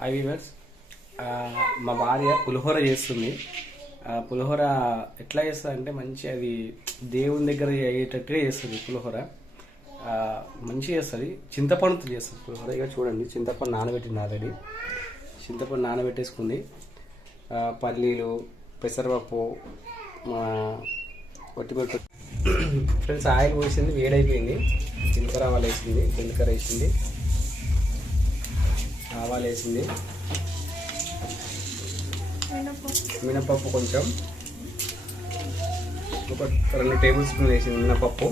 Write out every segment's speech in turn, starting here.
Hi weavers, మా భార్య పులిహోర చేస్తుంది. పులిహోర ఎట్లా చేస్తుంది అంటే మంచి అది దేవుని దగ్గర అయ్యేటట్టుగా చేస్తుంది. పులిహోర మంచిగా చేస్తుంది. చింతపండుతో చేస్తుంది పులిహోర. ఇక చూడండి, చింతపండు నానబెట్టింది ఆల్రెడీ. చింతపండు నానబెట్టేసుకుంది. పల్లీలు, పెసరపప్పు, వట్టిమిరపకాయ. ఫ్రెండ్స్, ఆయిల్ పోసింది, వేడైపోయింది. జీలకర్ర ఆవాలు వేసింది, జీలకర్ర వేసింది, ఆవాలు వేసింది, మినపప్పు కొంచెం ఒక 2 టేబుల్ స్పూన్లు వేసింది. మినపప్పు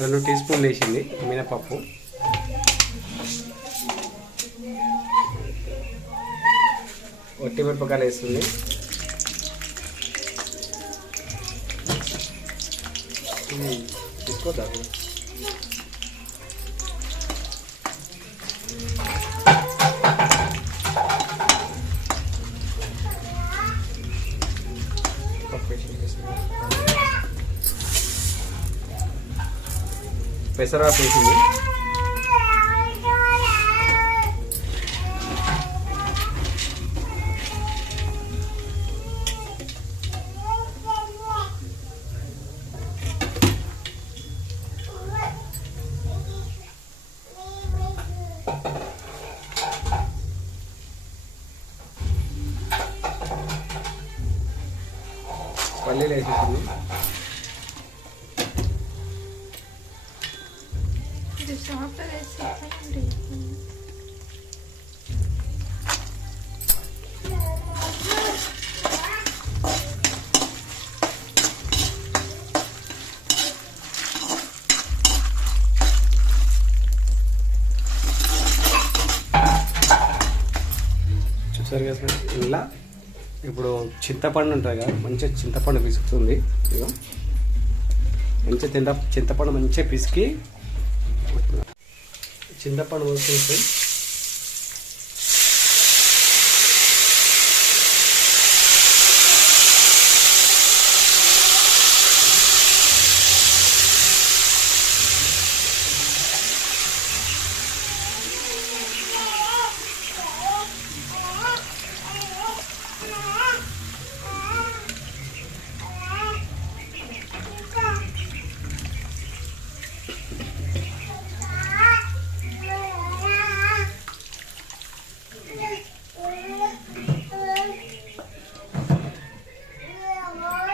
2 టీ స్పూన్లు వేసింది. మినపప్పు వట్టి మిరపకాయలు వేస్తుంది. తీసుకోదా పెసరపప్పు వేసింది. పల్లీలు వేసేసింది. చూసారు కదా ఇలా. ఇప్పుడు చింతపండు ఉంటుంది కదా, మంచిగా చింతపండు పిసుకుతుంది. ఇక మంచిగా చింతపండు మంచిగా పిసికి చింతపండు పోసుకుంటుంది.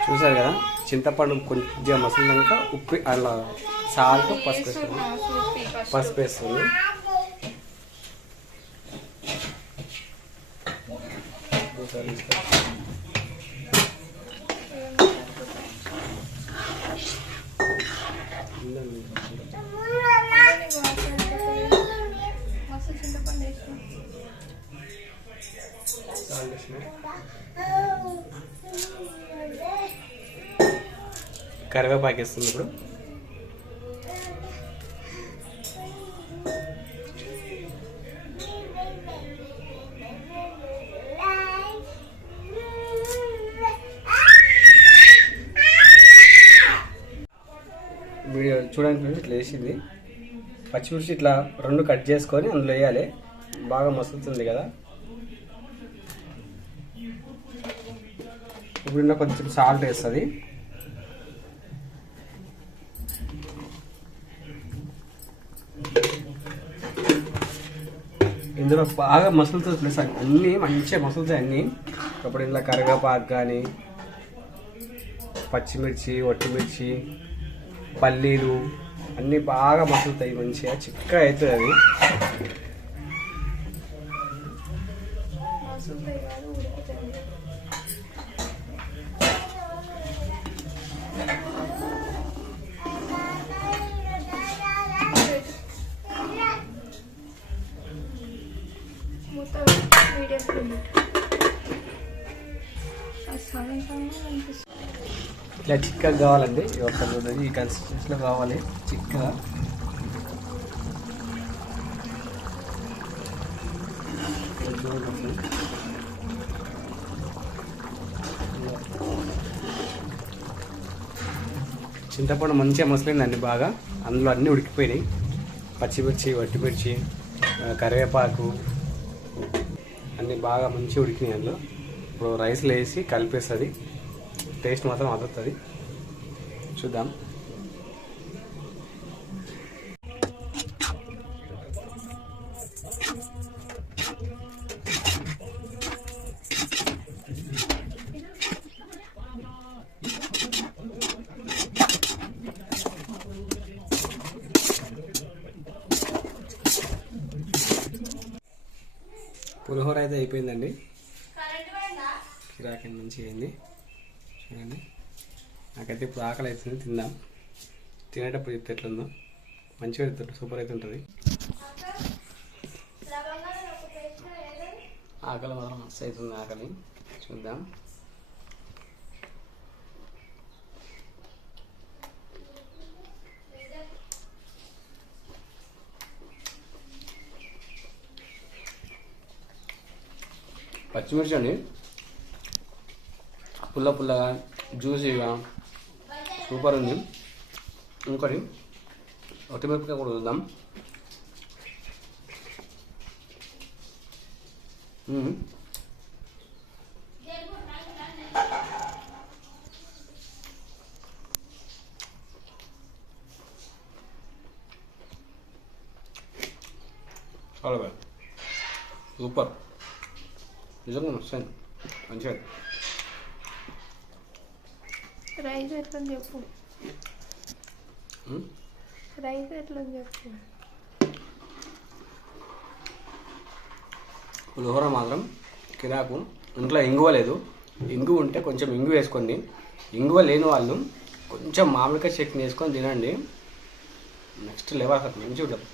చూసారు కదా, చింతపండు కొంచెం మసిలినాక ఉప్పు, అలా సాల్ట్, పసుపు వేస్తుంది. కరివేపాకు వేస్తుంది. ఇప్పుడు వీడియో చూడండి, ఇట్లా వేసింది. పచ్చిమిర్చి ఇట్లా 2 కట్ చేసుకొని అందులో వేయాలి. బాగా మసులుతుంది కదా. ఇప్పుడు కొంచెం సాల్ట్ వేస్తుంది. ఇందులో బాగా మసులుతుంది. ప్లస్ అన్నీ మంచిగా మసులుతాయి అన్నీ. అప్పుడు ఇందులో కరివేపాకు కానీ, పచ్చిమిర్చి, వట్టిమిర్చి, పల్లీలు అన్నీ బాగా మసులుతాయి. మంచిగా చిక్కగా అవుతుంది అది. ఇట్లా చిక్కగా కావాలండి. ఈ కన్సిస్టెన్సీలో కావాలి చిక్కగా. చింతపండు మంచిగా మసిలిందండి బాగా. అందులో అన్నీ ఉడికిపోయినాయి. పచ్చిమిర్చి, వట్టిమిర్చి, కరివేపాకు అన్నీ బాగా మంచిగా ఉడికినాయి. అందులో ఇప్పుడు రైస్లో వేసి కలిపేస్తుంది. టేస్ట్ మాత్రం అదుతుంది. చూద్దాం. పులిహోర అయితే అయిపోయిందండి. కిరాకి మంచిగా అయింది. చూడండి, నాకైతే ఇప్పుడు ఆకలి అవుతుంది. తిందాం. తినేటప్పుడు చెప్తే ఎట్లుందో. మంచిగా అవుతుంది, సూపర్ అయితే ఉంటుంది. ఆకలి మాత్రం మస్తు అవుతుంది. ఆకలి చూద్దాం. పచ్చిమిర్చి అండి, పుల్ల పుల్లగా జ్యూసీగా సూపర్ ఉంది. ఇంకోటి ఒట్టిమిరపకాయ కూడా చూద్దాం. చాలా బాగా సూపర్, నిజంగా వస్తాను మంచిగా. రైస్ ఎట్లా చెప్పు, రైస్ ఎట్లా చెప్పు. పులిహోర మాత్రం కిరాకు. ఇంట్లో ఇంగువ లేదు. ఇంగువ ఉంటే కొంచెం ఇంగువ వేసుకోండి. ఇంగువ లేని వాళ్ళు కొంచెం మామిడికాయ చట్నీ వేసుకొని తినండి. నెక్స్ట్ లెవెల్ అసలు మంచిగా ఉంటుంది.